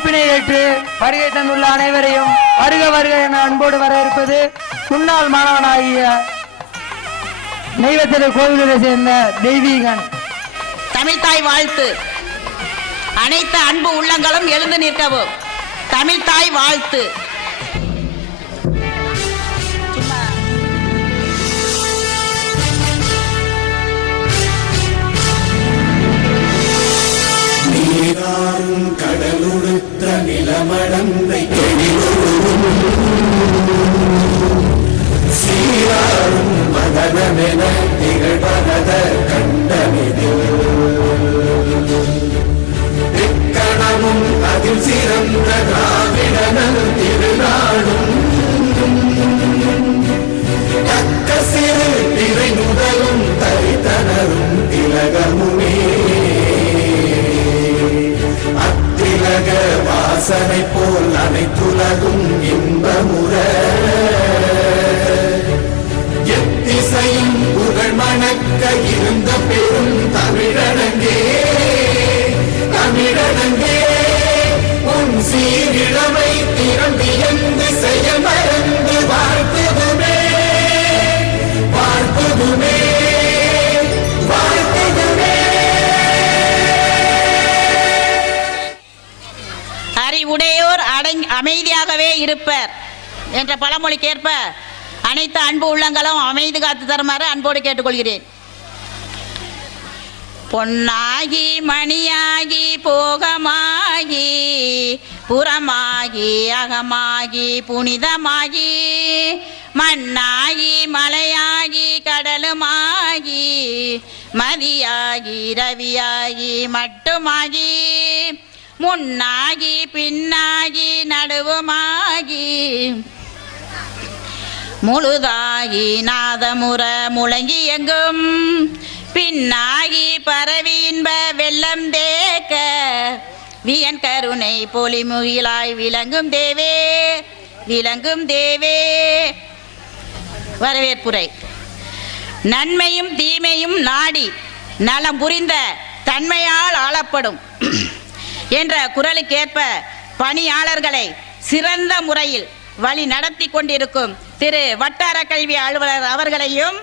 அழைப்பினை ஏற்று வருகை தந்துள்ள அனைவரையும் வருக வருக என அன்போடு வர இருப்பது முன்னாள் மாணவனாகிய நெய்வத்திர கோவிலை சேர்ந்த தெய்வீகன். தமிழ்தாய் வாழ்த்து. அனைத்து அன்பு உள்ளங்களும் எழுந்து நிற்கவும். தமிழ்தாய் வாழ்த்து. நீராறும் கடலுடுத்த நிலமடந்தை சீராறும் மதனமென திகழ்வத கண்டமிதில் இக்கணமும் அதில் சிறந்த திராவிடனல் திருநாடும் தக்க சிறு திரை முதலும் தரித்தனரும் திலகமுமே அத்திலக வாசனை போல் அனைத்துலகும் இன்பமுற எத்திசையும் புகழ் மணக்க இருந்த பெரும் தமிழனங்கே தமிழனங்கே உன் சீரிழமை திறந்தியந்து செய்ய மறந்து வாழ்த்துதுமே வாழ்த்துதுமே வாழ்த்துதுமே. அறிவுடையோர் அமைதியாகவே இருப்பர் என்ற பழமொழிக்கேற்ப அனைத்து அன்பு உள்ளங்களும் அமைதி காத்து தருமாறு அன்போடு கேட்டுக்கொள்கிறேன். பொன்னாகி மணியாகி போகமாகி புறமாகி அகமாகி புனிதமாகி மண்ணாகி மலையாகி கடலுமாகி மதியாகி ரவியாகி மட்டுமாகி முன்னாகி பின்னாகி நடுவுமாகி முழுதாகி நாதமுற முழங்கி எங்கும் பின்னாகி பரவி இன்ப வெள்ளம் தேக்க வியன் கருணை பொலிமுகிலாய் விளங்கும் தேவே விளங்கும் தேவே. வரவேற்புரை. நன்மையும் தீமையும் நாடி நலம் புரிந்த தன்மையால் ஆளப்படும் என்ற குரலுக்கேற்ப பணியாளர்களை சிறந்த முறையில் வழி நடத்தி கொண்டிருக்கும் திரு வட்டார கல்வி அலுவலர் அவர்களையும்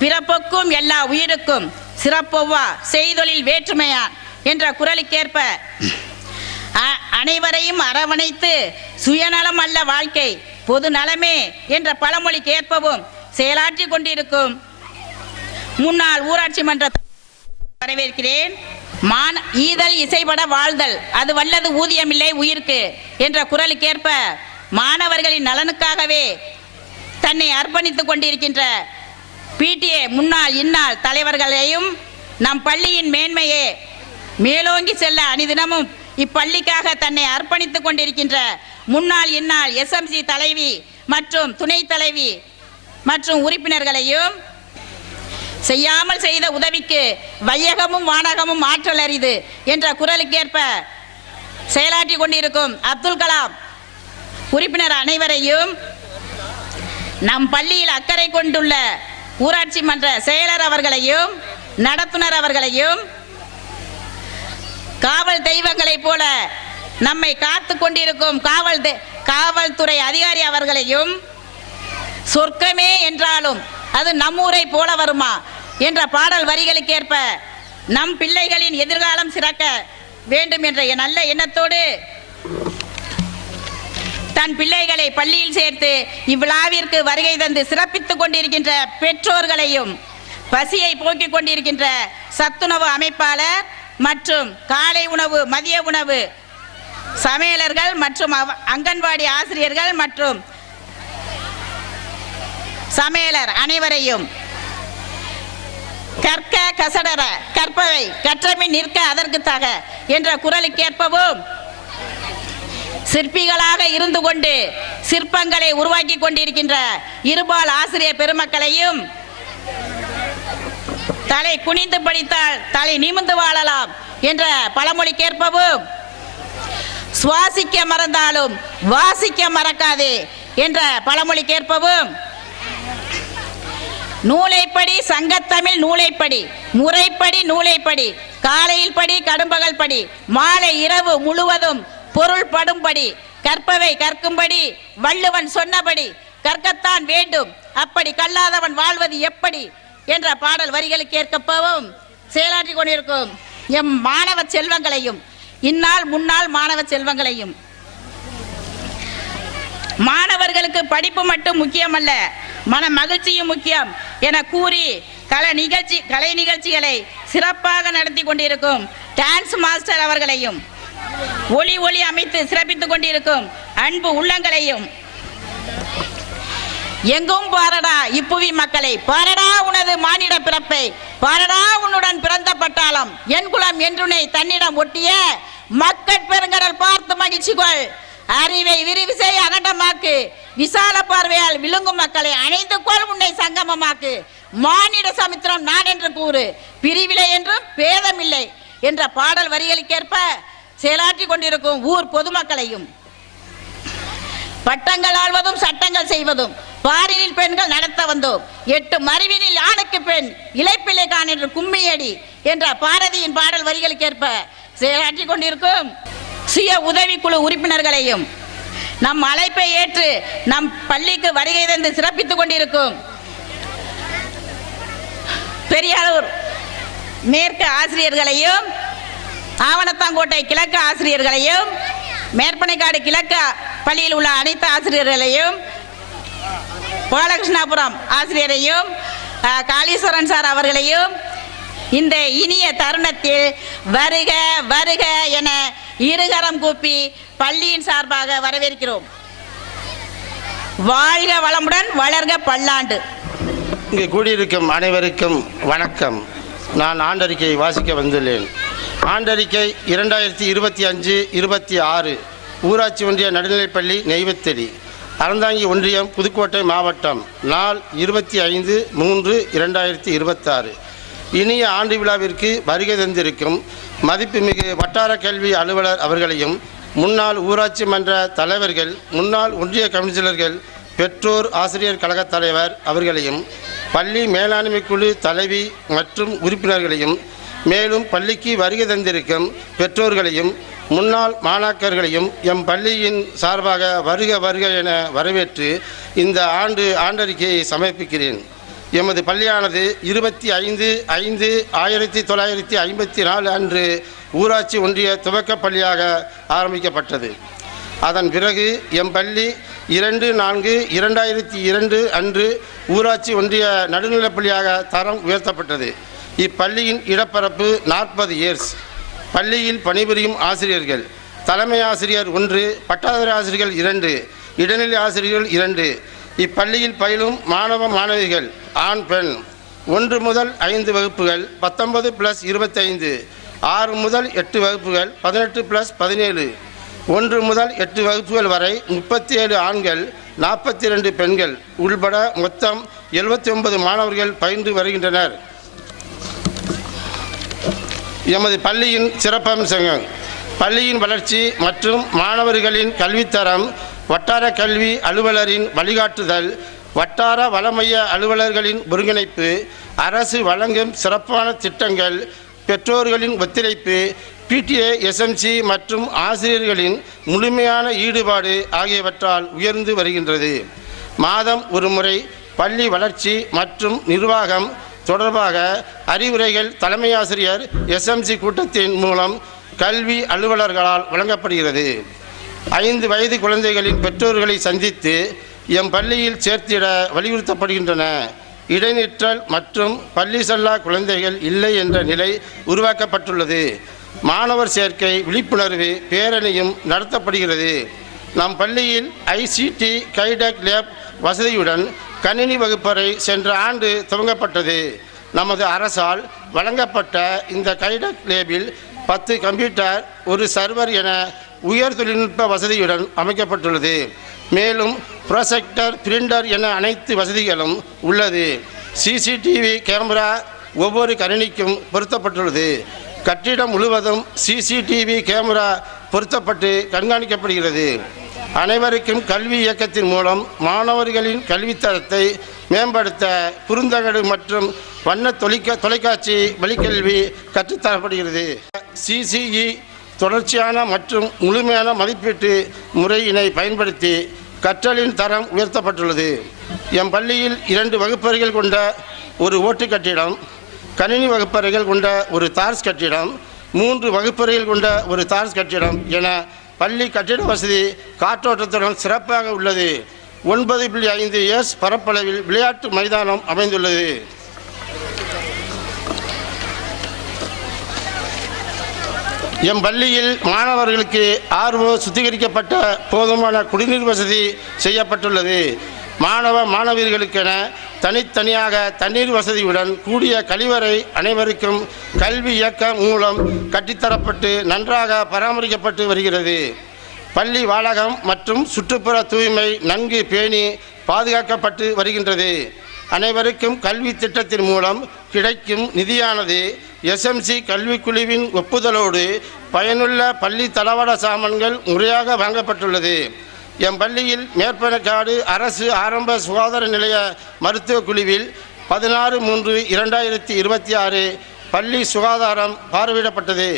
பிறப்புக்கும் எல்லா உயிருக்கும் சிறப்பொவ்வா செய்தொழில் வேற்றுமையான் என்ற குரலுக்கேற்ப அனைவரையும் அரவணைத்து சுயநலம் அல்ல வாழ்க்கை பொது நலமே என்ற பழமொழிக்கு ஏற்பவும் செயலாற்றி கொண்டிருக்கும் முன்னாள் ஊராட்சி மன்ற வரவேற்கிறேன். ஈதல் இசைப்பட வாழ்தல் அது வல்லது ஊதியமில்லை உயிர்க்கு என்ற குரலுக்கேற்ப மாணவர்களின் நலனுக்காகவே தன்னை அர்ப்பணித்துக் கொண்டிருக்கின்ற பிடிஏ முன்னாள் இந்நாள் தலைவர்களையும் நம் பள்ளியின் மேன்மையே மேலோங்கி செல்ல அனிதினமும் இப்பள்ளிக்காக தன்னை அர்ப்பணித்துக் கொண்டிருக்கின்ற முன்னாள் இந்நாள் எஸ்எம்சி தலைவி மற்றும் துணை தலைவி மற்றும் உறுப்பினர்களையும் செய்யாமல் செய்த உதவிக்கு வையகமும் வானகமும் ஆற்றல் அரிது என்ற குரலுக்கேற்ப செயலாற்றி கொண்டிருக்கும் அப்துல் கலாம் உறுப்பினர் அனைவரையும் நம் பள்ளியில் அக்கறை கொண்டுள்ள ஊராட்சி மன்ற செயலர் அவர்களையும் நடத்துனர் அவர்களையும் காவல் தெய்வங்களைப் போல நம்மை காத்து கொண்டிருக்கும் காவல்துறை அதிகாரி அவர்களையும் சொர்க்கமே என்றாலும் அது நம்மூரை போல வருமா என்ற பாடல் வரிகளுக்கேற்ப நம் பிள்ளைகளின் எதிர்காலம் சிறக்க வேண்டும் என்ற நல்ல எண்ணத்தோடு தன் பிள்ளைகளை பள்ளியில் சேர்த்து இவ்விழாவிற்கு வருகை தந்து சிறப்பித்துக் கொண்டிருக்கின்ற பெற்றோர்களையும் பசியை போக்கிக் கொண்டிருக்கின்ற சத்துணவு அமைப்பாளர் மற்றும் காலை உணவு மதிய உணவு சமையலர்கள் மற்றும் அங்கன்வாடி ஆசிரியர்கள் மற்றும் சமையலர் அனைவரையும் கற்க கசடர கற்பவை கற்றமை நிற்க அதற்கு தக என்ற குரலுக்கேற்பவும் சிற்பிகளாக இருந்து கொண்டு சிற்பங்களை உருவாக்கி கொண்டிருக்கின்ற இருபால் ஆசிரியர் பெருமக்களையும் தலை குனிந்து படித்தால் தலை நிமிர்ந்து வாழலாம் என்ற பழமொழிக்கேற்பவும் சுவாசிக்க மறந்தாலும் வாசிக்க மறக்காதே என்ற பழமொழிக்கேற்பவும் நூலைப்படி சங்கத்தமிழ் நூலைப்படி முறைப்படி நூலைப்படி காலையில் படி, கடும்பகல் படி, மாலை இரவு முழுவதும் பொருள் படும்படி, கற்பவை கற்கும்படி, வள்ளுவன் சொன்னபடி கற்கத்தான் வேண்டும், அப்படி கல்லாதவன் வாழ்வது எப்படி என்ற பாடல் வரிகளுக்கு ஏற்கப்பவும் செயலாற்றிக் கொண்டிருக்கும் எம் மாணவ செல்வங்களையும், இந்நாள் முன்னாள் மாணவ செல்வங்களையும், மாணவர்களுக்கு படிப்பு மட்டும் முக்கியமல்ல, மன மகிழ்ச்சியும் முக்கியம் என கூறி கலை நிகழ்ச்சிகளை சிறப்பாக நடத்தி கொண்டிருக்கும் டான்ஸ் மாஸ்டர் அவர்களையும், ஒளி அமைத்து சிறப்பித்துக் கொண்டிருக்கும் அன்பு உள்ளங்களையும், எங்கும் பாரடா இப்புவி மக்களை, பாரடா உனது மானிட பிறப்பை, பாரடா உன்னுடன் பிறந்த பட்டாளம், என் குலம் என்றுனை தன்னிடம் ஒட்டிய மக்கட் பெருங்கடல் பார்த்து மகிழ்ச்சி கொள், அறிவை விரிவு செய் அகண்டமாக்கு, விசால பார்வையால் விழுங்கும் மக்களை அணைந்து கொள் உன்னை சங்கமமாக்கு, மானிட சமுத்திரம் நான் என்று கூறு, பிரிவிலை என்றும் பேதமில்லை என்ற பாடல் வரிகளுக்கேற்ப செயலாற்றிக் கொண்டிருக்கும் ஊர் பொதுமக்களையும், பட்டங்கள் ஆள்வதும் சட்டங்கள் செய்வதும் பாரினில் பெண்கள் நடத்த வந்தோம், 8 மருவினில் ஆணுக்கு பெண் இளைப்பிள்ளை கான் என்று கும்மியடி என்ற பாரதியின் பாடல் வரிகளுக்கேற்ப செயலாற்றிக் கொண்டிருக்கும் சுய உதவிக்குழு உறுப்பினர்களையும், நம் அழைப்பை ஏற்று நம் பள்ளிக்கு வருகை தந்து சிறப்பித்துக் கொண்டிருக்கும் பெரியாளூர் மேற்கு ஆசிரியர்களையும், ஆவணத்தாங்கோட்டை கிழக்கு ஆசிரியர்களையும், மேற்பனைக்காடு கிழக்கு பள்ளியில் உள்ள அனைத்து ஆசிரியர்களையும், பாலகிருஷ்ணாபுரம் ஆசிரியரையும், காளீஸ்வரன் சார் அவர்களையும் இந்த இனிய தருணத்தில் வருக வருக என இருகரம் கூப்பி பள்ளியின் சார்பாக வரவேற்கிறோம். வாழ்க வளமுடன், வளர்க பல்லாண்டு. இங்கே கூடியிருக்கும் அனைவருக்கும் வணக்கம். நான் ஆண்டறிக்கையை வாசிக்க வந்துள்ளேன். ஆண்டறிக்கை 2025-26 ஊராட்சி ஒன்றிய நடுநிலைப்பள்ளி நெய்வேலி, அறந்தாங்கி ஒன்றியம், புதுக்கோட்டை மாவட்டம், நாள் 25/3/2026. இனிய ஆண்டு விழாவிற்கு வருகை தந்திருக்கும் மதிப்புமிகு வட்டார கல்வி அலுவலர் அவர்களையும், முன்னாள் ஊராட்சி மன்ற தலைவர்கள், முன்னாள் ஒன்றிய கவுன்சிலர்கள், பெற்றோர் ஆசிரியர் கழக தலைவர் அவர்களையும், பள்ளி மேலாண்மை குழு தலைவி மற்றும் உறுப்பினர்களையும், மேலும் பள்ளிக்கு வருகை தந்திருக்கும் பெற்றோர்களையும் முன்னாள் மாணாக்கர்களையும் எம் பள்ளியின் சார்பாக வருக வருக என வரவேற்று இந்த ஆண்டறிக்கையை சமர்ப்பிக்கிறேன். எமது பள்ளியானது 25/5/1954 அன்று ஊராட்சி ஒன்றிய துவக்க பள்ளியாக ஆரம்பிக்கப்பட்டது. அதன் பிறகு எம் பள்ளி 2/4/2002 அன்று ஊராட்சி ஒன்றிய நடுநிலைப்பள்ளியாக தரம் உயர்த்தப்பட்டது. இப்பள்ளியின் இடப்பரப்பு 40 ஏர்ஸ். பள்ளியில் பணிபுரியும் ஆசிரியர்கள்: தலைமை ஆசிரியர் 1, பட்டாதாரி ஆசிரியர்கள் 2, இடைநிலை ஆசிரியர்கள் 2. இப்பள்ளியில் பயிலும் மாணவ மாணவிகள் ஆண் பெண் 1 முதல் 5 வகுப்புகள் 19+25, 6 முதல் 8 வகுப்புகள் 18+17, 1 முதல் 8 வகுப்புகள் வரை 37 ஆண்கள் 42 பெண்கள் உள்பட மொத்தம் 79 மாணவர்கள் பயின்று வருகின்றனர். எமது பள்ளியின் சிறப்பம்சங்கள்: பள்ளியின் வளர்ச்சி மற்றும் மாணவர்களின் கல்வித்தரம், வட்டார கல்வி அலுவலரின் வழிகாட்டுதல், வட்டார வளமைய அலுவலர்களின் ஒருங்கிணைப்பு, அரசு வழங்கும் சிறப்பான திட்டங்கள், பெற்றோர்களின் ஒத்துழைப்பு, PTA, SMC மற்றும் ஆசிரியர்களின் முழுமையான ஈடுபாடு ஆகியவற்றால் உயர்ந்து வருகின்றது. மாதம் ஒரு முறை பள்ளி வளர்ச்சி மற்றும் நிர்வாகம் தொடர்பாக அறிவுரைகள் தலைமை ஆசிரியர் SMC கூட்டத்தின் மூலம் கல்வி அலுவலர்களால் வழங்கப்படுகிறது. 5 வயது குழந்தைகளின் பெற்றோர்களை சந்தித்து எம் பள்ளியில் சேர்த்திட வலியுறுத்தப்படுகின்றன. இடைநிற்றல் மற்றும் பள்ளி செல்லா குழந்தைகள் இல்லை என்ற நிலை உருவாக்கப்பட்டுள்ளது. மாணவர் சேர்க்கை விழிப்புணர்வு பேரணியும் நடத்தப்படுகிறது. நம் பள்ளியில் ICT கைடக் லேப் வசதியுடன் கணினி வகுப்பறை சென்ற ஆண்டு துவங்கப்பட்டது. நமது அரசால் வழங்கப்பட்ட இந்த கைடக் லேபில் 10 கம்ப்யூட்டர், 1 சர்வர் என உயர் தொழில்நுட்ப வசதியுடன் அமைக்கப்பட்டுள்ளது. மேலும் ப்ரொஜெக்டர், பிரிண்டர் என அனைத்து வசதிகளும் உள்ளது. CCTV கேமரா ஒவ்வொரு கணினிக்கும் பொருத்தப்பட்டுள்ளது. கட்டிடம் முழுவதும் CCTV கேமரா பொருத்தப்பட்டு கண்காணிக்கப்படுகிறது. அனைவருக்கும் கல்வி இயக்கத்தின் மூலம் மாணவர்களின் கல்வித்தரத்தை மேம்படுத்த குறுந்தகடு மற்றும் வண்ண தொலைக்காட்சி வழிக்கல்வி கற்றுத்தரப்படுகிறது. CCE தொடர்ச்சியான மற்றும் முழுமையான மதிப்பீட்டு முறையினை பயன்படுத்தி கற்றலின் தரம் உயர்த்தப்பட்டுள்ளது. எம் பள்ளியில் 2 வகுப்பறைகள் கொண்ட ஒரு ஓட்டு கட்டிடம், கணினி வகுப்பறைகள் கொண்ட ஒரு தார்ஸ் கட்டிடம், 3 வகுப்பறைகள் கொண்ட ஒரு தார்ஸ் கட்டிடம் என பள்ளி கட்டிட வசதி காற்றோட்டத்துடன் சிறப்பாக உள்ளது. 9.5 ஏக்கர் பரப்பளவில் விளையாட்டு மைதானம் அமைந்துள்ளது. எம் பள்ளியில் மாணவர்களுக்கு RO சுத்திகரிக்கப்பட்ட போதுமான குடிநீர் வசதி செய்யப்பட்டுள்ளது. மாணவ மாணவியர்களுக்கென தனித்தனியாக தண்ணீர் வசதியுடன் கூடிய கழிவறை அனைவருக்கும் கல்வி இயக்கம் மூலம் கட்டித்தரப்பட்டு நன்றாக பராமரிக்கப்பட்டு வருகிறது. பள்ளி வளாகம் மற்றும் சுற்றுப்புற தூய்மை நன்கு பேணி பாதுகாக்கப்பட்டு வருகின்றது. அனைவருக்கும் கல்வி திட்டத்தின் மூலம் கிடைக்கும் நிதியானது SMC கல்விக்குழுவின் ஒப்புதலோடு பயனுள்ள பள்ளி தளவாட சாமான்கள் முறையாக வாங்கப்பட்டுள்ளது. எம் பள்ளியில் மேற்பனக்காடு அரசு ஆரம்ப சுகாதார நிலைய மருத்துவக் குழுவில் 16/3/2026 பள்ளி சுகாதாரம் பார்வையிடப்பட்டது.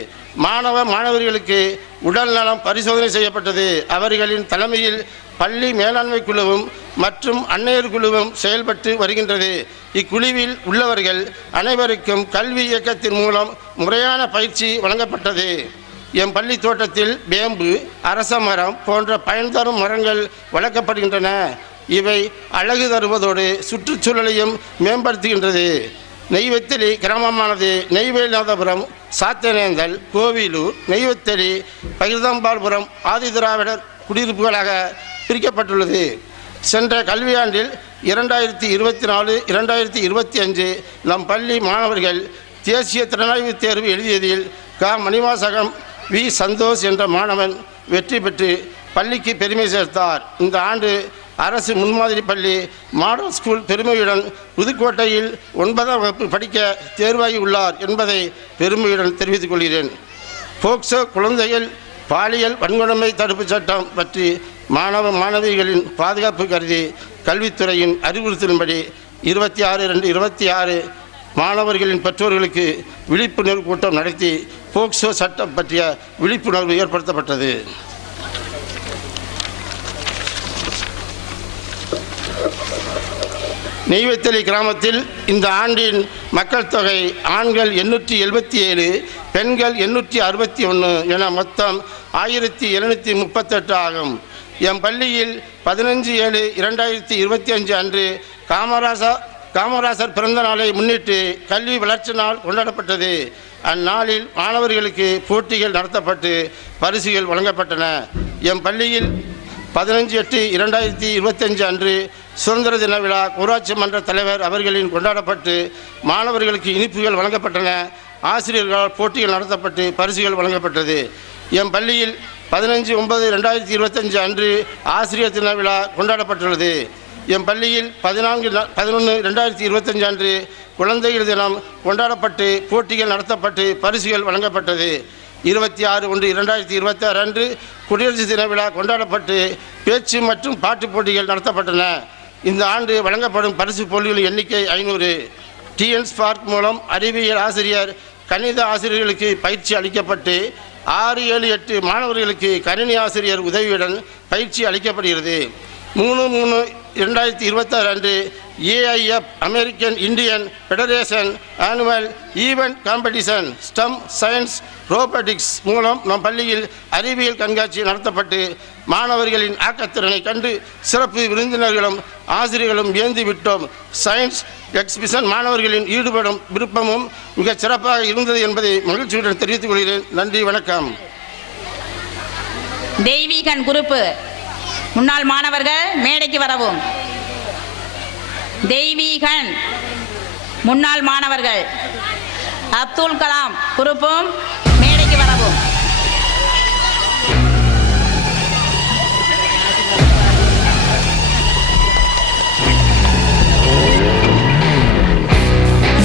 மாணவ மாணவர்களுக்கு உடல் நலம் பரிசோதனை செய்யப்பட்டது. அவர்களின் தலைமையில் பள்ளி மேலாண்மை குழுவும் மற்றும் அன்னையர் குழுவும் செயல்பட்டு வருகின்றது. இக்குழுவில் உள்ளவர்கள் அனைவருக்கும் கல்வி இயக்கத்தின் மூலம் முறையான பயிற்சி வழங்கப்பட்டது. எம் பள்ளி தோட்டத்தில் வேம்பு, அரச மரம் போன்ற பயன் தரும் மரங்கள் வளர்க்கப்படுகின்றன. இவை அழகு தருவதோடு சுற்றுச்சூழலையும் மேம்படுத்துகின்றது. நெய்வேத்தலி கிராமமானது நெய்வேலிநாதபுரம், சாத்தனேந்தல், கோவிலூர், நெய்வேத்தலி, பகிர்தம்பாள்புரம் ஆதிதிராவிடர் குடியிருப்புகளாக பிரிக்கப்பட்டுள்ளது. சென்ற கல்வியாண்டில் 2024-2025 நம் பள்ளி மாணவர்கள் தேசிய திறனாய்வு தேர்வு எழுதியதில் மணிவாசகம் வி. சந்தோஷ் என்ற மாணவன் வெற்றி பெற்று பள்ளிக்கு பெருமை சேர்த்தார். இந்த ஆண்டு அரசு முன்மாதிரி பள்ளி மாடல் ஸ்கூல் பெருமையுடன் புதுக்கோட்டையில் 9ஆம் வகுப்பு படிக்க தேர்வாகி உள்ளார் என்பதை பெருமையுடன் தெரிவித்துக் கொள்கிறேன். போக்சோ குழந்தைகள் பாலியல் வன்கொடுமை தடுப்பு சட்டம் பற்றி மாணவ மாணவிகளின் பாதுகாப்பு கருதி கல்வித்துறையின் அறிவுறுத்தலின்படி 26/2/26 மாணவர்களின் பெற்றோர்களுக்கு விழிப்புணர்வு கூட்டம் நடத்தி போக்சோ சட்டம் பற்றிய விழிப்புணர்வு ஏற்படுத்தப்பட்டது. நெய்வேத்தலி கிராமத்தில் இந்த ஆண்டின் மக்கள் தொகை ஆண்கள் 877, பெண்கள் 861 என மொத்தம் 1738 ஆகும். எம் பள்ளியில் 15/7/2025 அன்று காமராசர் பிறந்த நாளை முன்னிட்டு கல்வி வளர்ச்சி நாள் கொண்டாடப்பட்டது. அந்நாளில் மாணவர்களுக்கு போட்டிகள் நடத்தப்பட்டு பரிசுகள் வழங்கப்பட்டன. எம் பள்ளியில் 15/8/2025 அன்று சுதந்திர தின விழா ஊராட்சி மன்ற தலைவர் அவர்களின் கொண்டாடப்பட்டு மாணவர்களுக்கு இனிப்புகள் வழங்கப்பட்டன. ஆசிரியர்களால் போட்டிகள் நடத்தப்பட்டு பரிசுகள் வழங்கப்பட்டது. எம் பள்ளியில் 15/9/2025 அன்று ஆசிரியர் தின விழா கொண்டாடப்பட்டுள்ளது. எம் பள்ளியில் 14/11/2025 அன்று குழந்தைகள் தினம் கொண்டாடப்பட்டு போட்டிகள் நடத்தப்பட்டு பரிசுகள் வழங்கப்பட்டது. 26/1/2026 அன்று குடியரசு தின விழா கொண்டாடப்பட்டு பேச்சு மற்றும் பாட்டு போட்டிகள் நடத்தப்பட்டன. இந்த ஆண்டு வழங்கப்படும் பரிசு பொருள்களின் எண்ணிக்கை 500. TN ஸ்பார்க் மூலம் அறிவியல் ஆசிரியர், கணித ஆசிரியர்களுக்கு பயிற்சி அளிக்கப்பட்டு 6, 7, 8 மாணவர்களுக்கு கணினி ஆசிரியர் உதவியுடன் பயிற்சி அளிக்கப்படுகிறது. 3/3/2026 அன்று AIF American Indian federation annual event competition STEM science robotics மூலம் நம் பள்ளியில் அறிவியல் கண்காட்சி நடத்தப்பட்டு மாணவர்களின் ஆக்கத்திறனை கண்டு சிறப்பு விருந்தினர்களும் ஆசிரியர்களும் வியந்து விட்டோம். சயின்ஸ் எக்ஸிபிஷன் மாணவர்களின் ஈடுபடும் விருப்பமும் மிகச் சிறப்பாக இருந்தது என்பதை மகிழ்ச்சியுடன் தெரிவித்துக் கொள்கிறேன். நன்றி, வணக்கம். தெய்வீகன் குரூப்பு முன்னாள் மாணவர்கள் மேடைக்கு வரவும். தெய்வீகன் முன்னாள் மாணவர்கள், அப்துல் கலாம் குரூப்பும் மேடைக்கு வரவும்.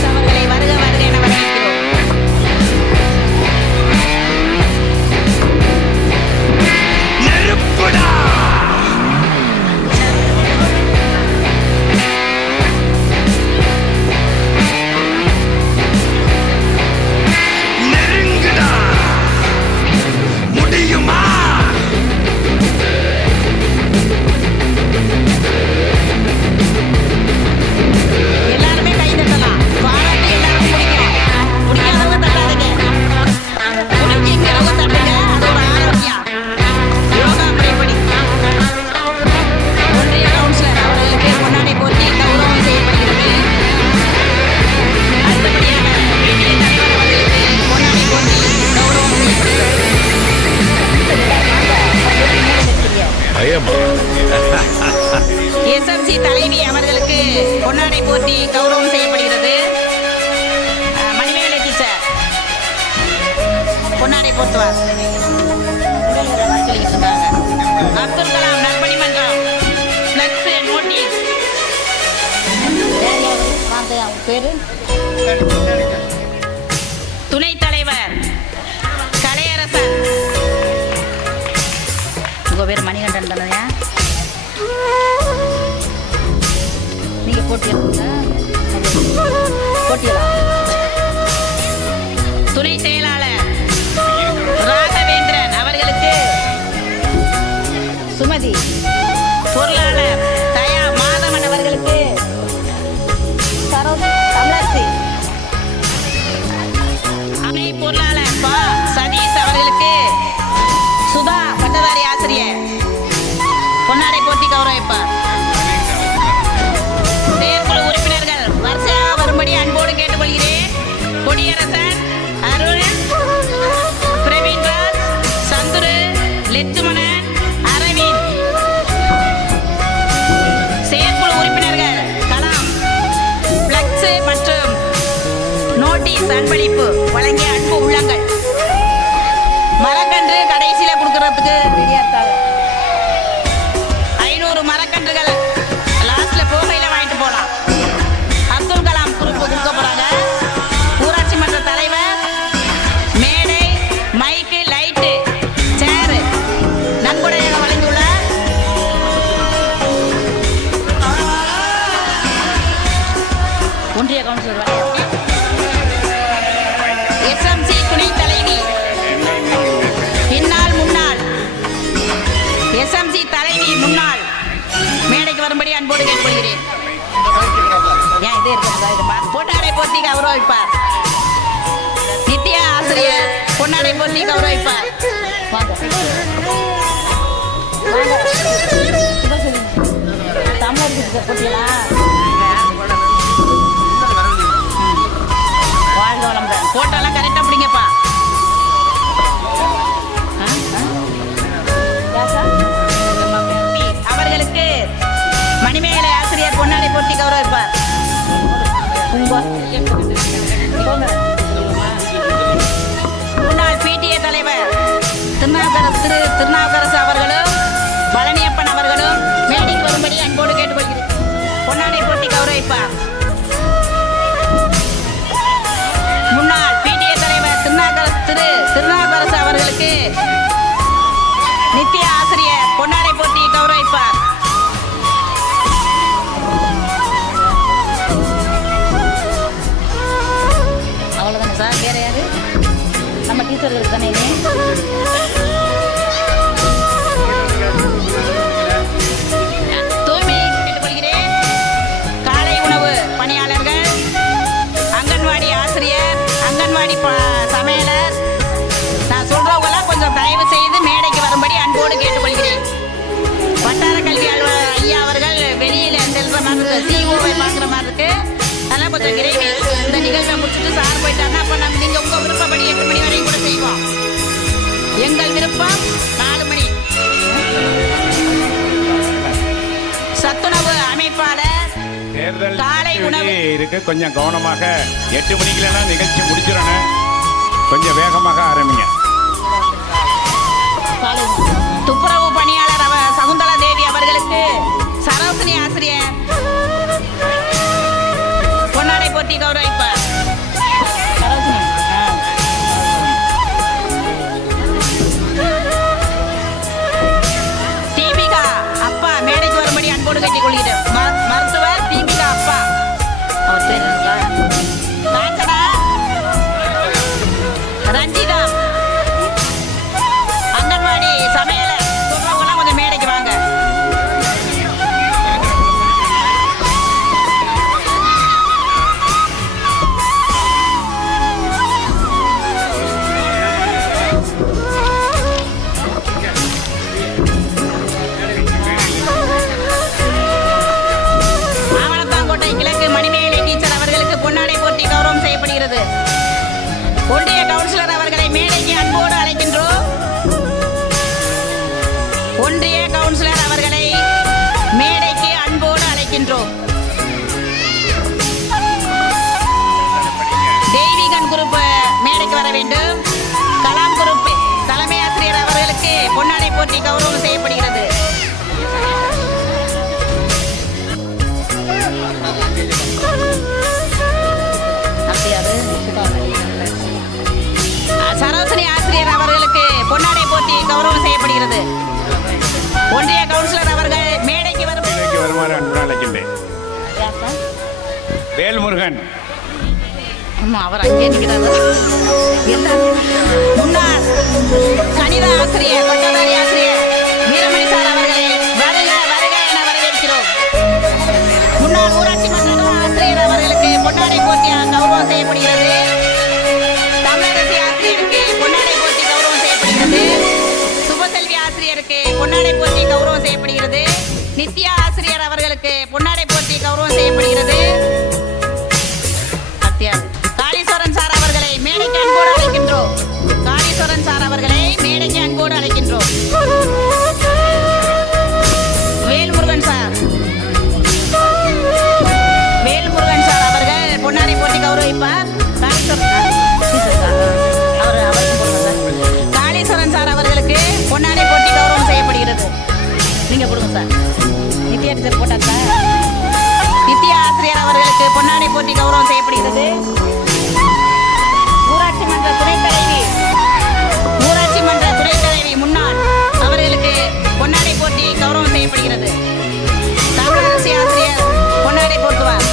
அவர்களை வருக வருக என வரவேற்கிறோம். ஏமா எஸ்எம்சி தலைவி அவர்களுக்கு பொன்னாடை போட்டி கௌரவம் செய்யப்படுகிறது. மணிமேகலை டீச்சர் பொன்னாடை போட்டுவார். அப்துல் கலாம் நற்பணி மன்றம் பிளக்ஸ் நோட்டீஸ் பேரு துணைத் தலைவர் கலையரசன் உங்க பேர் மணிகண்டன் தானே? நீங்க போட்டியலாம். துணை செயலாளர் ராகவேந்திரன் அவர்களுக்கு சுமதி, பொருளாளர் தயா மாதவன் அவர்களுக்கு தமிழரசி, அணை பொருளாளர் பா சதீஷ் அவர்களுக்கு சுதா பட்டதாரி ஆசிரியர் பொன்னாடை போட்டி கௌரவிப்பார். செயற்குழு உறுப்பினர்கள் வரிசையாக வரும்படி அன்போடு கேட்டுக்கொள்கிறேன். கொடியரசன், அருள், பிரவீன்ராஜ், சந்துரு, லட்சுமணன், அரவிந்த். செயற்குழு உறுப்பினர்கள் கலாம், பிளக்ஸ் மற்றும் நோட்டீஸ் அன்பளிப்பு வழங்கிய அன்பு உள்ளங்கள். மரக்கன்று கடைசியில கொடுக்கறதுக்கு ரெடியா இருக்காங்க. 500 மரக்கன்றுகள் லாஸ்ட்ல போகையில வாங்கிட்டு போலாம். அப்துல் கலாம் குரூப் கொடுக்க போறாங்க. ஊராட்சி மன்ற தலைவர் மேடை, மைக்கு, லைட்டு, சேரு நன்கொடையாக வழங்கியுள்ளார். ஒன்றிய கவுன்சிலர் எஸ்எம்சி துணைத் தலைவி பின்னால் முன்னாள் எஸ்எம்சி தலைவி முன்னாள் மேடைக்கு வரும்படி அன்போடு கேட்டுக்கொள்கிறேன். ஏன் இதே இருக்கிறதா? பொன்னாடை போட்டி கௌரவிப்பார். நித்யா ஆசிரியர் பொன்னாடை போட்டி கௌரவிப்பார். வாழ்க வளமுடன். போட்டோலாம் கரெக்டா பிடிங்கப்பா. அவர்களுக்கு மணிமேகலை ஆசிரியர் பொன்னாடை போட்டி கௌரவிப்பார். முன்னாள் பிடிஏ தலைவர் திருநாவுக்கரசு அவர்களும் பழனியப்பன் அவர்களும் மேடைக்கு வரும்படி அன்போடு கேட்டுக்கொள்கிறேன். பொன்னாடை போட்டி கௌரவிப்பார். முன்னாள் பிடிஏ தலைவர் திருநாவுக்கரசு அவர்களுக்கு நித்யா ஆசிரியர் பொன்னாடை போட்டி கௌரவிப்பார். அவ்வளவுதானே சார்? வேற யாரு? நம்ம டீச்சர்களுக்கு தானே இது. தூய்மை கேட்டுக்கொள்கிறேன். காலை உணவு பணியாளர்கள், அங்கன்வாடி ஆசிரியர், அங்கன்வாடி சமையலர், நான் சொல்றவங்களாம் கொஞ்சம் தயவு செய்து மேடைக்கு வரும்படி அன்போடு கேட்டுக்கொள்கிறேன். வட்டார கல்வி அலுவலர் ஐயா அவர்கள் வெளியில செல்ற மாதிரி இருக்கு, சிஓவை பார்க்குற மாதிரி இருக்கு. அதெல்லாம் கொஞ்சம் விரைவில் இந்த நிகழ்வை முடிச்சுட்டு சார் போயிட்டாங்கன்னா அப்போ நம்ம நீங்க உங்க விருப்பப்படி 8 மணி வரையும் கூட செய்வோம். எங்கள் விருப்பம் 4 மணி. சத்துணவு அமைப்பாளர் காலை உணவு இருக்கு. கொஞ்சம் கவனமாக 8 மணிக்குலாம் நிகழ்ச்சி முடிச்சிடணும். கொஞ்சம் வேகமாக ஆரம்பிங்க. துப்புரவு பணியாளர் சகுந்தலா தேவி அவர்களுக்கு சரோசினி ஆசிரியர் பொன்னாடை போட்டி கௌரவிப்பார். தீபிகா அப்பா மேடைக்கு வரும்படி அன்போடு கேட்டுக் கொள்கிறேன். மருத்துவர் தீபிகா அப்பா. அவர் பேர் காஞ்சனா, ரஞ்சிதா, அங்கன்வாடி சமையல் ஒன்றிய கவுன்சிலர் அவர்களை மேடைக்கு அன்போடு அழைக்கின்றோம். தெய்வீகன் குரூப் மேடைக்கு வர வேண்டும். கலாம் குரூப் தலைமை ஆசிரியர் அவர்களுக்கு பொன்னாடை போட்டி கௌரவம் செய்யப்படுகிறது. சரோசினி ஆசிரியர் அவர்களுக்கு பொன்னாடை போட்டி கௌரவம் செய்யப்படுகிறது. ஒன்றிய கவுன்சிலர் அவர்கள் மேடைக்கு வருமாறு அன்புடன் அழைக்கின்றேன். வேல்முருகன் அவர் அங்கே நிற்கிறார். முன்னாள் கணித ஆசிரியர் பட்டதாரி ஆசிரியர் வீரமணி சார் அவர்களை வருக வருக என வரவேற்கிறோம். முன்னாள் ஊராட்சி மன்ற ஆசிரியர் அவர்களுக்கு பொன்னாடை போட்டி கௌரவம் செய்யப்படுகிறது. தமிழரசி ஆசிரியருக்கு பொன்னாடை போட்டி கௌரவம் செய்யப்படுகிறது. சுபசெல்வி ஆசிரியருக்கு பொன்னாடை போட்டி கௌரவம் செய்யப்படுகிறது. நித்யா ஆசிரியர் அவர்களுக்கு பொன்னாடை போட்டி கௌரவம் செய்யப்படுகிறது. காளீஸ்வரன் சார் அவர்களை மேடைக்கு அன்போடு அழைக்கின்றோம். காளீஸ்வரன் சார் அவர்களை மேடைக்கு அன்போடு அழைக்கின்றோம். வேல்முருகன் சார் அவர்கள் பொன்னாடை போட்டி கௌரவிப்பார். காளீஸ்வரன் சார் அவர்களுக்கு பொன்னாடை போட்டி கௌரவம் செய்யப்படுகிறது. நீங்க கொடுங்க சார். நித்யா டீச்சர் போட்டாச்சா? நித்யா ஆசிரியர் அவர்களுக்கு பொன்னாடை போட்டி கௌரவம் செய்யப்படுகிறது. ஊராட்சி மன்ற துணைத் தலைவி முன்னாள் அவர்களுக்கு பொன்னாடை போட்டி கௌரவம் செய்யப்படுகிறது. தமிழரசி ஆசிரியர் பொன்னாடை போட்டுவார்.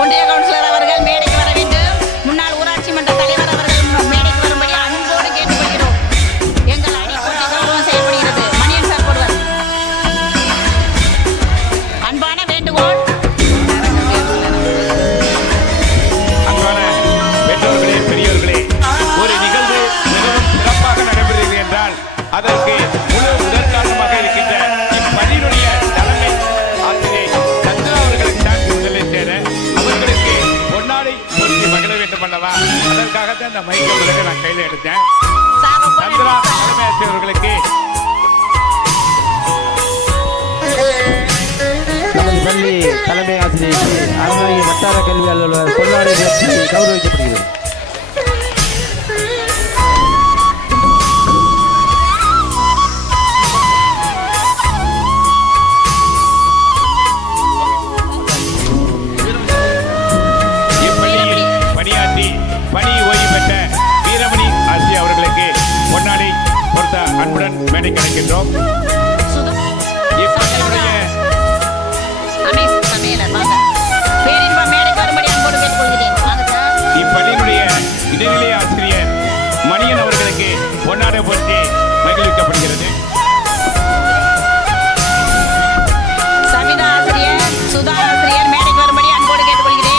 ஒன்றிய கவுன்சிலர் அவர்கள் மேடைக்கு வர வேண்டும். முன்னாள் ஊராட்சி மன்ற தலைவர் அவர்கள் மேடைக்கு வரும்படி அன்போடு கேட்டுக்கொள்கிறோம். எங்கள் அணி போட்டி கௌரவம் செய்யப்படுகிறது. மணியன் சார் போடுவார். அன்பான வேண்டுகோள். அன்பான பெற்றோர்களே, பெரியவர்களே, ஒரு நிகழ்வு மிகவும் சிறப்பாக நடைபெறுகிறது என்றால் அதற்கு முழு முதற்காரணமாக இருக்கின்ற இப்பள்ளியினுடைய தலைமை ஆசிரியர் சந்திரா அவர்களுக்கு தான் முதலில் சேர அவர்களுக்கு பொன்னாடை போட்டி மகிழ வேண்டும் அல்லவா? அதற்காகத்தான் இந்த மைக்க பிறகு நான் கையில் எடுத்தேன். சந்திரா தலைமை ஆசிரியர் அவர்களுக்கு நமது பள்ளி தலைமை ஆசிரியருக்கு அறநிலைய வட்டார கல்வி அலுவலர் பொன்னாடை போட்டி கௌரவிக்கப்படுகிறது. பணி ஓய்வு பெற்ற வீரமணி ஆசிரியர் அவர்களுக்கு பொன்னாடை பொறுத்த அன்புடன் மேடை கிடைக்கின்றோம். இப்பள்ளியினுடைய இடைநிலை ஆசிரியர் மணியன் அவர்களுக்கு பொன்னாடை போட்டி மகிழ்விக்கப்படுகிறது. சவிதா ஆசிரியர் சுதா ஆசிரியர் மேடைக்கு வரும்படி அன்போடு கேட்டுக்கொள்கிறேன்.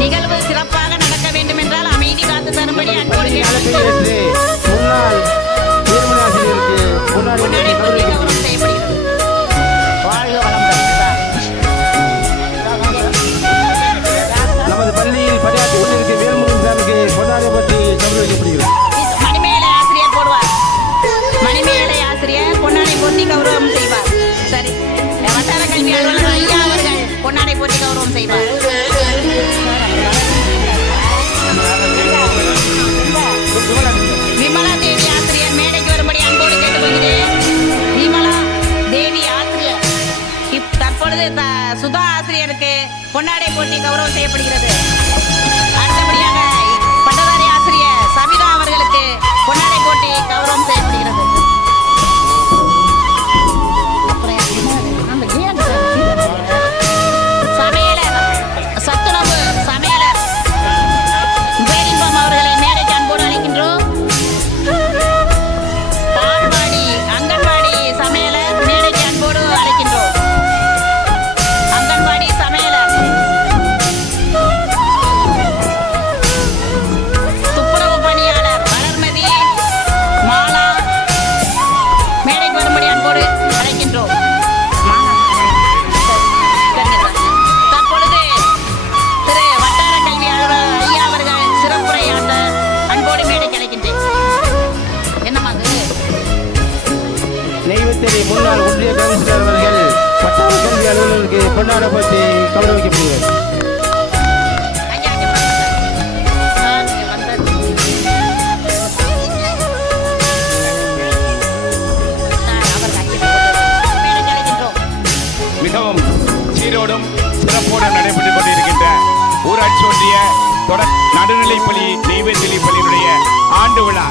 நிகழ்வு சிறப்பாக நடக்க வேண்டும் என்றால் அமைதி காத்து தரும்படி அன்போடு கேட்டுக்கொள்கிறேன். முன்னாள் வீரமணி ஆசிரியருக்கு பொன்னாடை போட்டி கௌரவம் செய்யப்படுகிறது. வாழ்க வளமுடன். நமது பள்ளியில் பணியாற்றி கொண்டிருக்கும் வேல்முருகன் சாருக்கு பொன்னாடை போட்டி கௌரவிக்கப்படுகிறது. மணிமேலை ஆசிரியர் போடுவார். மணிமேலை ஆசிரியர் பொன்னாடை போட்டி கௌரவம் செய்வார். சரி, வட்டார கல்வி அலுவலர் ஐயா அவர்கள் பொன்னாடை போட்டி கௌரவம் செய்வார். விமலா தேவி ஆசிரியர் மேடைக்கு வரும்படி அன்போடு கேட்டுக்கொள்கிறேன். விமலா தேவி ஆசிரியர் தற்பொழுது சுதா ஆசிரியருக்கு பொன்னாடை போட்டி கௌரவம் செய்யப்படுகிறது. அடுத்தபடியாக பட்டதாரி ஆசிரியர் சவிதா அவர்களுக்கு பொன்னாடை போட்டி கௌரவம் செய்யப்படுகிறது. சமையலர் சத்துணவு சமையலர் பேரின்பம் அவர்களை மேடைக்கு அன்போடு அழைக்கின்றோம். பால்வாடி அங்கன்வாடி சமையலர் மேடைக்கு அன்போடு அழைக்கின்றோம். அங்கன்வாடி சமையலர் முன்னாள் ஒன்றிய கவுன்சிலர் அவர்கள் வட்டார கல்வி அலுவலருக்கு பொன்னாடை போட்டி கௌரவிக்கப்படுகிறது. ஐயா, இங்க வாங்க. சார், இங்க வந்தாச்சு. அவர் கையில் மேடைக்கு அழைக்கின்றோம். மிகவும் சீரோடும் சிறப்போடும் நடைபெற்றுக் கொண்டிருக்கின்ற ஊராட்சி ஒன்றிய தொடர் நடுநிலைப்பள்ளி நெய்வேலி பள்ளியினுடைய ஆண்டு விழா.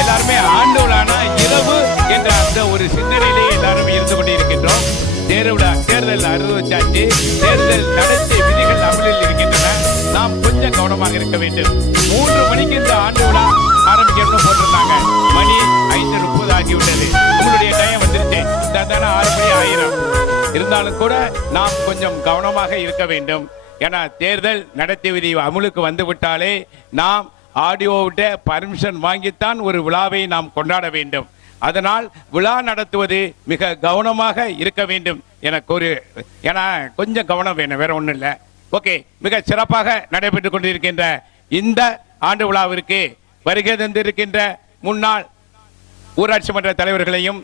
எல்லாருமே ஆண்டு விழானா இரவு என்ற அந்த ஒரு சிந்தனையிலே எல்லாரும் இருந்து கொண்டிருக்கின்றோம். தேர்தல் அறிவிச்சாச்சு. தேர்தல் நடத்தை விதிகள் அமலில் இருக்கின்றன. நாம் கொஞ்சம் கவனமாக இருக்க வேண்டும். 3 மணிக்கு இந்த ஆண்டு விழா ஆரம்பிக்கணும்னு போட்டிருந்தாங்க. மணி 5:30 ஆகிவிட்டது. உங்களுடைய டைம் வந்துருச்சு. இந்த 6 மணி ஆயிரம் இருந்தாலும் கூட நாம் கொஞ்சம் கவனமாக இருக்க வேண்டும். ஏன்னா தேர்தல் நடத்தை விதி அமலுக்கு வந்துவிட்டாலே நாம் ஆடியோவிட்ட பர்மிஷன் வாங்கித்தான் ஒரு விழாவை நாம் கொண்டாட வேண்டும். அதனால் விழா நடத்துவது மிக கவனமாக இருக்க வேண்டும். ஏன்னா கொஞ்சம் கவனம் வேணும், வேற ஒன்றும் இல்லை. ஓகே, மிக சிறப்பாக நடைபெற்றுக் கொண்டிருக்கின்ற இந்த ஆண்டு விழாவிற்கு வருகை தந்திருக்கின்ற முன்னாள் ஊராட்சி மன்ற தலைவர்களையும்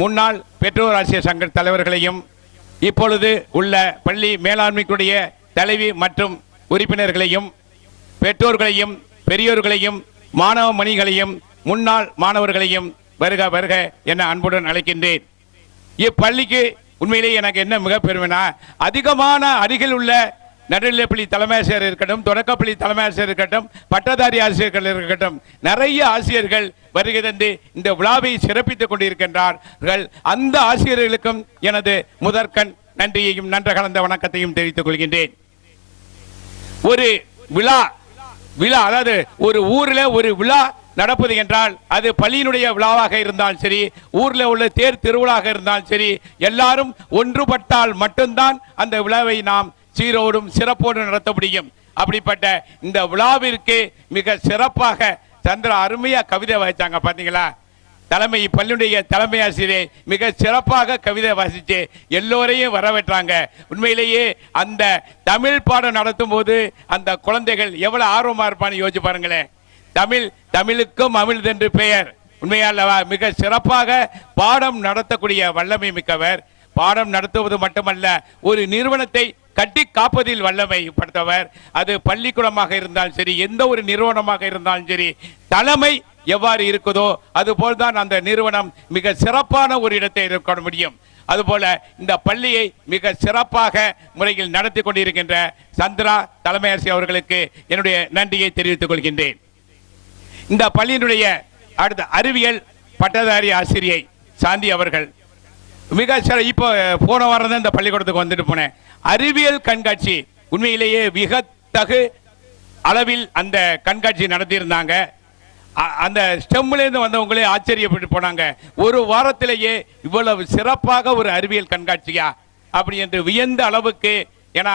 முன்னாள் பெற்றோர் ஆசிரியர் சங்க தலைவர்களையும் இப்பொழுது உள்ள பள்ளி மேலாண்மைக்குடைய தலைவி மற்றும் உறுப்பினர்களையும் பெற்றோர்களையும் பெரியோர்களையும் மாணவ மணிகளையும் முன்னாள் மாணவர்களையும் வருக வருக என அன்புடன் அழைக்கின்றேன். இப்பள்ளிக்கு உண்மையிலேயே எனக்கு என்ன மிக பெருமைனா, அதிகமான அருகில் உள்ள நடுநிலைப்பள்ளி தலைமை ஆசிரியர் இருக்கட்டும், தொடக்கப்பள்ளி தலைமை ஆசிரியர் இருக்கட்டும், பட்டதாரி ஆசிரியர்கள் இருக்கட்டும், நிறைய ஆசிரியர்கள் வருகை தந்து இந்த விழாவை சிறப்பித்துக் கொண்டிருக்கின்றார்கள். அந்த ஆசிரியர்களுக்கும் எனது முதற்கண் நன்றியையும் நன்ற கலந்த வணக்கத்தையும் தெரிவித்துக் கொள்கின்றேன். ஒரு விழா அதாவது ஒரு ஊர்ல ஒரு விழா நடப்பது என்றால் அது பள்ளியினுடைய விழாவாக இருந்தாலும் சரி, ஊர்ல உள்ள தேர் திருவிழாக இருந்தாலும் சரி, எல்லாரும் ஒன்றுபட்டால் மட்டும்தான் அந்த விழாவை நாம் சீரோடும் சிறப்போடும் நடத்த முடியும். அப்படிப்பட்ட இந்த விழாவிற்கு மிக சிறப்பாக சந்திரா அருமையா கவிதை வாசிச்சாங்க. பாத்தீங்களா? பள்ளியுடைய தலைமை ஆசிரியர் மிக சிறப்பாக கவிதை வாசிச்சு எல்லோரையும் வரவேற்றாங்க. உண்மையிலேயே அந்த தமிழ் பாடம் நடத்தும் போது அந்த குழந்தைகள் எவ்வளவு ஆர்வமா இருப்பான்னு யோசிச்சு பாருங்களேன். தமிழுக்கும் அமிழ்தென்று பெயர். உண்மையாலவா? மிக சிறப்பாக பாடம் நடத்தக்கூடிய வல்லமை மிக்கவர். பாடம் நடத்துவது மட்டுமல்ல, ஒரு நிறுவனத்தை கட்டி காப்பதில் வல்லமை படுத்தவர். அது பள்ளிக்கூடமாக இருந்தாலும் சரி, எந்த ஒரு நிறுவனமாக இருந்தாலும் சரி, தலைமை எவ்வாறு இருக்குதோ அதுபோல்தான் அந்த நிறுவனம் மிக சிறப்பான ஒரு இடத்தை இருக்க முடியும். அதுபோல இந்த பள்ளியை மிக சிறப்பாக முறையில் நடத்தி கொண்டிருக்கின்ற சந்திரா தலைமை ஆசிரியர் அவர்களுக்கு என்னுடைய நன்றியை தெரிவித்துக் கொள்கின்றேன். இந்த பள்ளியினுடைய அடுத்த அறிவியல் பட்டதாரி ஆசிரியை சாந்தி அவர்கள் மிக இப்போ போன வாரம் தான் இந்த பள்ளிக்கூடத்துக்கு வந்துட்டு போனேன். அறிவியல் கண்காட்சி உண்மையிலேயே விகத்தகு அளவில் அந்த கண்காட்சி நடத்தியிருந்தாங்க. அந்த ஸ்டெம்ல இருந்து வந்தவங்களே ஆச்சரியப்பட்டு போனாங்க. ஒரு வாரத்திலேயே இவ்வளவு சிறப்பாக ஒரு அறிவியல் கண்காட்சியா அப்படி என்று வியந்த அளவுக்கு. ஏன்னா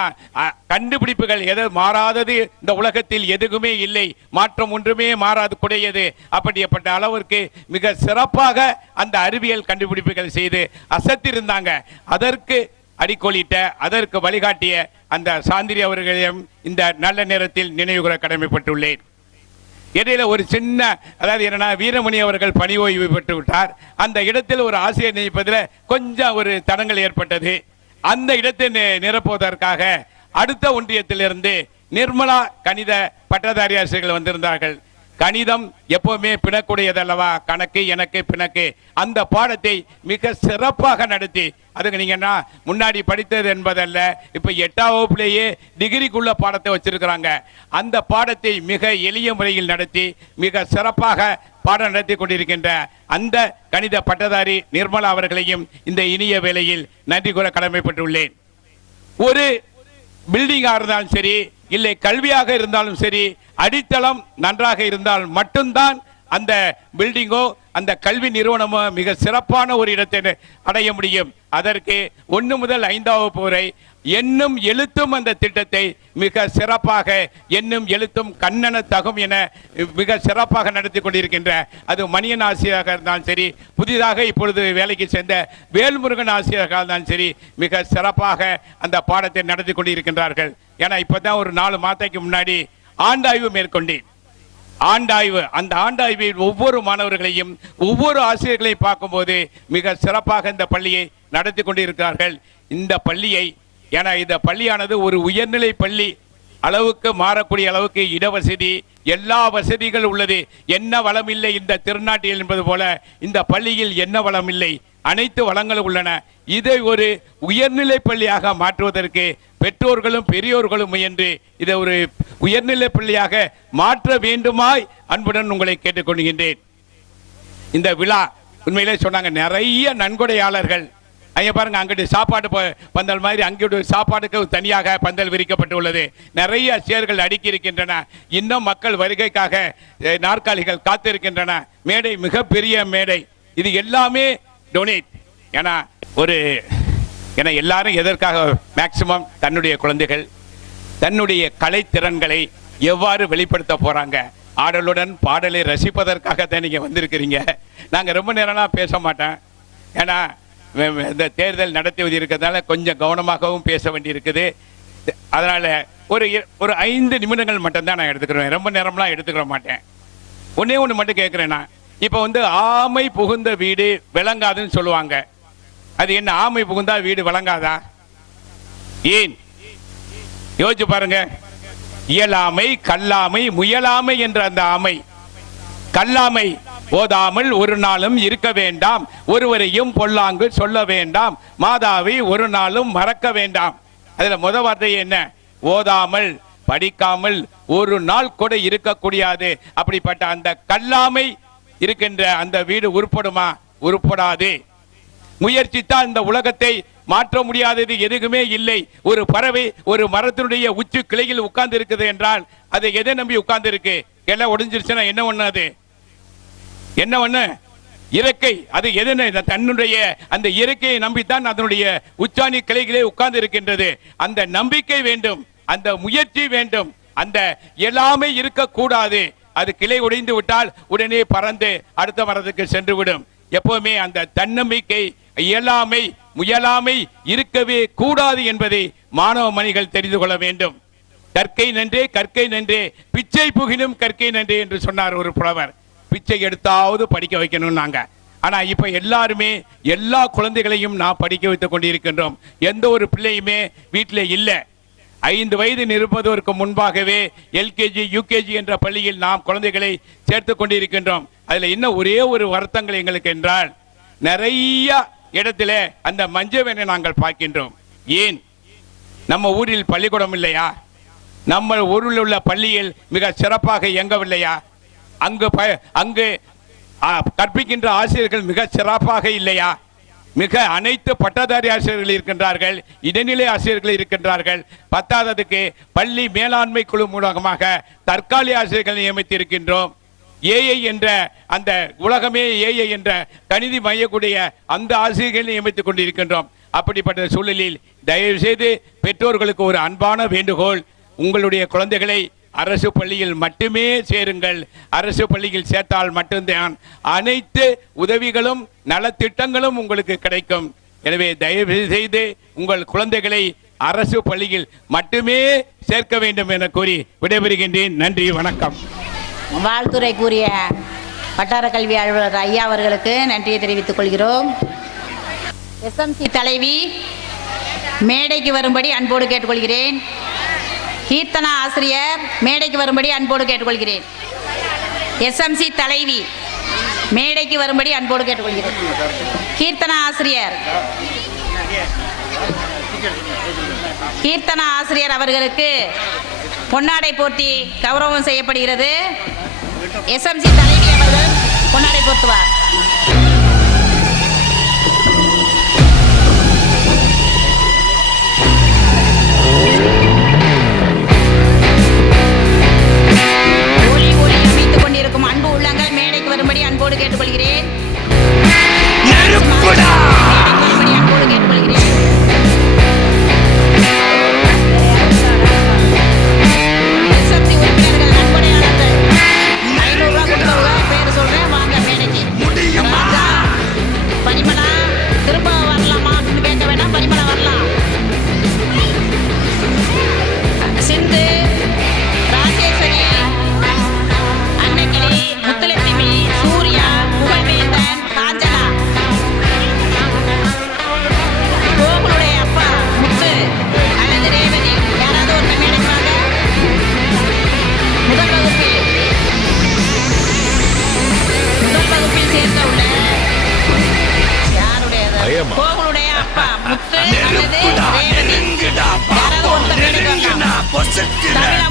கண்டுபிடிப்புகள் எது மாறாதது இந்த உலகத்தில் எதுவுமே இல்லை, மாற்றம் ஒன்றுமே மாறாது கூடியது. அப்படிப்பட்ட அளவிற்கு மிக சிறப்பாக அந்த அறிவியல் கண்டுபிடிப்புகள் செய்து அசத்திருந்தாங்க. அதற்கு அடிக்கோலிட்ட, அதற்கு வழிகாட்டிய அந்த சாந்திரி அவர்களையும் இந்த நல்ல நேரத்தில் நினைவுகூர கடமைப்பட்டுள்ளேன். இடையில ஒரு சின்ன, அதாவது என்னன்னா, வீரமணி அவர்கள் பணி ஓய்வு பெற்று விட்டார். அந்த இடத்தில் ஒரு ஆசிரியர் நியமிப்பதில் கொஞ்சம் ஒரு தடங்கள் ஏற்பட்டது. அந்த இடத்தை நிரப்புவதற்காக அடுத்த ஒன்றியத்திலிருந்து நிர்மலா கணித பட்டதாரி ஆசிரியர்கள் வந்திருந்தார்கள். கணிதம் எப்பவுமே பிணக்குடையதல்லவா, கணக்கு எனக்கு பிணக்கு. அந்த பாடத்தை மிக சிறப்பாக நடத்தி, அதுக்கு நீங்கன்னா முன்னாடி படித்தது என்பதல்ல, இப்ப 8ஆம் வகுப்புலேயே டிகிரிக்குள்ள பாடத்தை வச்சிருக்கிறாங்க. அந்த பாடத்தை மிக எளிய முறையில் நடத்தி மிக சிறப்பாக பாடம் நடத்தி கொண்டிருக்கின்ற அந்த கணித பட்டதாரி நிர்மலா அவர்களையும் இந்த இனிய வேளையில் நன்றி கூற கடமைப்பட்டுள்ளேன். ஒரு பில்டிங்கா இருந்தாலும் சரி, இல்லை கல்வியாக இருந்தாலும் சரி, அடித்தளம் நன்றாக இருந்தால் மட்டும்தான் அந்த பில்டிங்கோ அந்த கல்வி நிறுவனமோ மிக சிறப்பான ஒரு இடத்தை அடைய முடியும். அதற்கு 1 முதல் 5ஆம் வகுப்பு வரை எண்ணும் எழுத்தும் அந்த திட்டத்தை மிக சிறப்பாக, எண்ணும் எழுத்தும் கண்ணென தகும் என மிக சிறப்பாக நடத்தி கொண்டிருக்கின்ற அது மணியன் ஆசிரியராக இருந்தாலும் சரி, புதிதாக இப்பொழுது வேலைக்கு சேர்ந்த வேல்முருகன் ஆசிரியராக இருந்தாலும் சரி, மிக சிறப்பாக அந்த பாடத்தை நடத்தி கொண்டிருக்கின்றார்கள். ஏன்னா இப்பதான் ஒரு 4 மாதத்துக்கு முன்னாடி ஆண்டாய்வு மேற்கொண்டேன். ஆண்டாய்வு, அந்த ஆண்டாய்வில் ஒவ்வொரு மாணவர்களையும் ஒவ்வொரு ஆசிரியர்களையும் பார்க்கும்போது மிக சிறப்பாக இந்த பள்ளியை நடத்தி கொண்டிருக்கிறார்கள். இந்த பள்ளியை, ஏன்னா இந்த பள்ளியானது ஒரு உயர்நிலை பள்ளி அளவுக்கு மாறக்கூடிய அளவுக்கு இடவசதி, எல்லா வசதிகள் உள்ளது. என்ன வளம் இல்லை இந்த திருநாட்டில் என்பது போல இந்த பள்ளியில் என்ன வளம் இல்லை, அனைத்து வளங்களும் உள்ளன. இதை ஒரு உயர்நிலை பள்ளியாக மாற்றுவதற்கு பெற்றோர்களும் பெரியோர்களும் முயன்று இதை ஒரு உயர்நிலை பள்ளியாக மாற்ற வேண்டுமாய் அன்புடன் உங்களை கேட்டுக்கொள்கின்றேன். இந்த விழா உண்மையிலே சொன்னாங்க, நிறைய நன்கொடையாளர்கள் அங்கே பாருங்க, அங்கிட்டு சாப்பாடு பந்தல் மாதிரி அங்கிட்டு சாப்பாடுக்கு தனியாக பந்தல் விரிக்கப்பட்டுள்ளது. நிறைய சேர்கள் அடுக்கி இருக்கின்றன. இன்னும் மக்கள் வருகைக்காக நாற்காலிகள் காத்திருக்கின்றன. மேடை மிகப்பெரிய மேடை. இது எல்லாமே டொனேட். ஏன்னா எல்லாரும் எதற்காக மேக்சிமம் தன்னுடைய குழந்தைகள் தன்னுடைய கலைத்திறன்களை எவ்வாறு வெளிப்படுத்த போறாங்க, ஆடலுடன் பாடலை ரசிப்பதற்காக தான் நீங்க வந்திருக்கிறீங்க. நாங்க ரொம்ப நேரம்லாம் பேச மாட்டேன். ஏன்னா இந்த தேர்தல் நடத்துவது இருக்கிறதுனால கொஞ்சம் கவனமாகவும் பேச வேண்டி இருக்குது. அதனால ஒரு 5 நிமிடங்கள் மட்டும்தான் நான் எடுத்துக்கிறேன். ரொம்ப நேரம்லாம் எடுத்துக்கிற மாட்டேன். ஒன்னே ஒன்று மட்டும் கேட்கிறேன்னா, இப்போ ஆமை புகுந்த வீடு விளங்காதுன்னு சொல்லுவாங்க. அது என்ன, ஆமை புகுந்தா வீடு விளங்காதா? ஏன் யோசிச்சு பாருங்க. இயலாமை, கல்லாமை, முயலாமை என்ற அந்த ஆமை, கல்லாமை போதாமல் ஒரு நாளும் இருக்க வேண்டாம், ஒருவரையும் பொல்லாங்கு சொல்ல வேண்டாம், மாதாவை ஒரு நாளும் மறக்க வேண்டாம். அதுல முத வார்த்தை என்ன? ஓதாமல் படிக்காமல் ஒரு நாள் கூட இருக்கக்கூடாது. அப்படிப்பட்ட அந்த கல்லாமை இருக்கின்ற அந்த வீடு உருப்படுமா? உருப்படாது. முயற்சித்தால் இந்த உலகத்தை மாற்ற முடியாதது எதுவுமே இல்லை. ஒரு பறவை ஒரு மரத்தினுடைய உச்சி கிளையில் உட்கார்ந்து இருக்குது என்றால் அது எதை நம்பி உட்கார்ந்து இருக்கு? எல்லாம் ஒடிஞ்சிருச்சுன்னா என்ன ஒண்ணு? அது என்ன ஒண்ணு? இறக்கை. அது எதுன்னு தன்னுடைய அந்த இறக்கையை நம்பித்தான் அதனுடைய உச்சாணி கிளைகளே உட்கார்ந்து இருக்கின்றது. அந்த நம்பிக்கை வேண்டும், அந்த முயற்சி வேண்டும், அந்த எல்லாமே இருக்கக்கூடாது. அது கிளை உடைந்து விட்டால் உடனே பறந்து அடுத்த மரத்துக்கு சென்று விடும். எப்பவுமே அந்த தன்னம்பிக்கை, இயலாமை, முயலாமை இருக்கவே கூடாது என்பதை மாணவ மணிகள் தெரிந்து கொள்ள வேண்டும். கற்கை நன்றே, கற்கை நன்றே, பிச்சை புகினும் கற்கை நன்றே என்று சொன்னார் ஒரு புலவர். பிச்சை எடுத்தாவது படிக்க வைக்கணும் நாங்க. ஆனா இப்ப எல்லாருமே எல்லா குழந்தைகளையும் நான் படிக்க வைத்துக் கொண்டிருக்கின்றோம். எந்த ஒரு பிள்ளையுமே வீட்டிலே இல்ல. 5 வயது நிரப்புவதற்கு முன்பாகவே எல்கேஜி யூகேஜி என்ற பள்ளியில் நாம் குழந்தைகளை சேர்த்துக் கொண்டிருக்கின்றோம். அதுல இன்னும் ஒரே ஒரு வருத்தங்கள் எங்களுக்கு என்றால், நிறைய இடத்துல அந்த மஞ்சவெண்ணை நாங்கள் பார்க்கின்றோம். ஏன் நம்ம ஊரில் பள்ளிக்கூடம் இல்லையா? நம்ம ஊரில் உள்ள பள்ளியில் மிக சிறப்பாக இயங்கவில்லையா? அங்கு கற்பிக்கின்ற ஆசிரியர்கள் மிக சிறப்பாக இல்லையா? மிக அனைத்து பட்டதாரி ஆசிரியர்கள் இருக்கின்றார்கள், இடைநிலை ஆசிரியர்கள் இருக்கின்றார்கள். 10வது பள்ளி மேலாண்மை குழு மூலமாக தற்காலிக ஆசிரியர்கள் நியமித்து இருக்கின்றோம். ஏஐ என்ற அந்த உலகமே ஏஐ என்ற கணிதி மையக்கூடிய அந்த ஆசிரியர்களை நியமித்துக் கொண்டிருக்கின்றோம். அப்படிப்பட்ட சூழலில் தயவு செய்து பெற்றோர்களுக்கு ஒரு அன்பான வேண்டுகோள், உங்களுடைய குழந்தைகளை அரசு பள்ளியில் மட்டுமே சேருங்கள். அரசு பள்ளியில் சேர்த்தால் மட்டும்தான் அனைத்து உதவிகளும் நலத்திட்டங்களும் உங்களுக்கு கிடைக்கும். எனவே தயவு செய்து உங்கள் குழந்தைகளை அரசு பள்ளியில் மட்டுமே சேர்க்க வேண்டும் என கூறி விடைபெறுகின்றேன். நன்றி, வணக்கம். வாழ்த்துறை கூறிய வட்டார கல்வி அலுவலர் ஐயா அவர்களுக்கு நன்றியை தெரிவித்துக் கொள்கிறோம். எஸ்எம்சி தலைவி மேடைக்கு வரும்படி அன்போடு கேட்டுக்கொள்கிறேன். கீர்த்தனா ஆசிரியர் மேடைக்கு வரும்படி அன்போடு கேட்டுக்கொள்கிறேன். எஸ்எம்சி தலைவி மேடைக்கு வரும்படி அன்போடு கேட்டுக்கொள்கிறேன். கீர்த்தனா ஆசிரியர் அவர்களுக்கு பொன்னாடை போர்த்தி கௌரவம் செய்யப்படுகிறது. எஸ்எம்சி தலைவி அவர்கள் பொன்னாடை போர்த்துவார். கொண்டிருக்கும் அன்பு உள்ளங்கள் மேடைக்கு வரும்படி அன்போடு கேட்டுக்கொள்கிறேன். அன்போடு கேட்டுக்கொள்கிறேன். எஸ்எம்சி உறுப்பினர்கள் நன்கொடையாளர்கள் 500 ரூபாய் கொடுத்தவங்க பேர் சொல்றேன், வாங்க மேடைக்கு.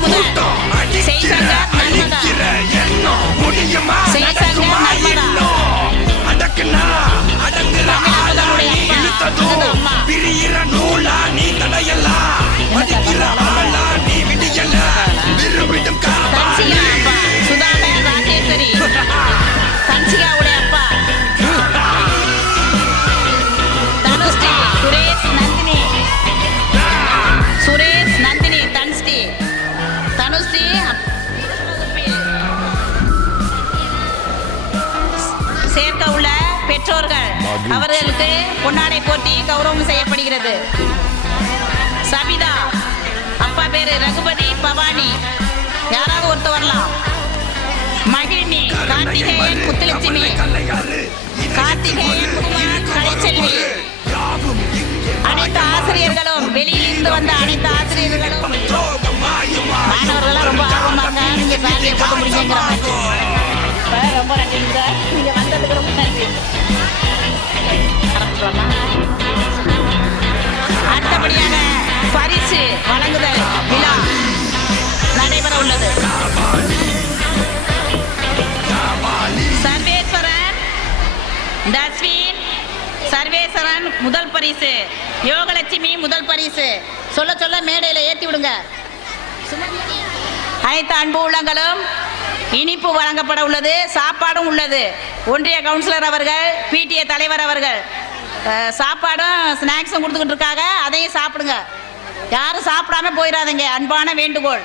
அற்புதன் செய்சங்கர் நர்மதா செய்சங்கர் நர்மதா தமிழர்களுடைய அப்பா அதுதான் அம்மா தன்சிகா அப்பா சுதாகர் ராஜேஸ்வரி தன்சிகாவுடைய அப்பா தனுஸ்ரீ சுரேஷ் நந்தினி தனுஸ்ரீ சேர்க்க உள்ள பெற்றோர்கள் அவர்களுக்கு பொன்னாடை போட்டி கௌரவம் செய்யப்படுகிறது. சபிதா அப்பா பேரு ரகுபதி பவானி யாராவது ஒருத்தர் வரலாம். மகிழினி கார்த்திகேயன் முத்துலட்சுமி கார்த்திகேயன் குமார் கலைச்செல்வி அனைத்து ஆசிரியர்களும் வெளியிலிருந்து வந்த அனைத்து ஆசிரியர்களும் மாணவர்கள்லாம் ரொம்ப ஆர்வமாக நீங்க சாதியை போட்டு முடியுங்கிற ரொம்ப நன்றி சார். நீங்க வந்ததுக்கு ரொம்ப நன்றி. அடுத்தபடியாக பரிசு வழங்குதல் விழா நடைபெற உள்ளது. சர்வேஸ்வரன் முதல் பரிசு, யோகலட்சுமி முதல் பரிசு. சொல்ல சொல்ல மேடையில ஏத்தி விடுங்க. அனைத்து அன்பு உள்ளங்களும் இனிப்பு வழங்கப்பட உள்ளது, சாப்பாடும் உள்ளது. ஒன்றிய கவுன்சிலர் அவர்கள், பிடிஏ தலைவர் அவர்கள் சாப்பாடும் ஸ்நாக்ஸும் கொடுத்துக்கிட்டு இருக்காங்க. அதையும் சாப்பிடுங்க. யாரும் சாப்பிடாம போயிடாதீங்க, அன்பான வேண்டுகோள்.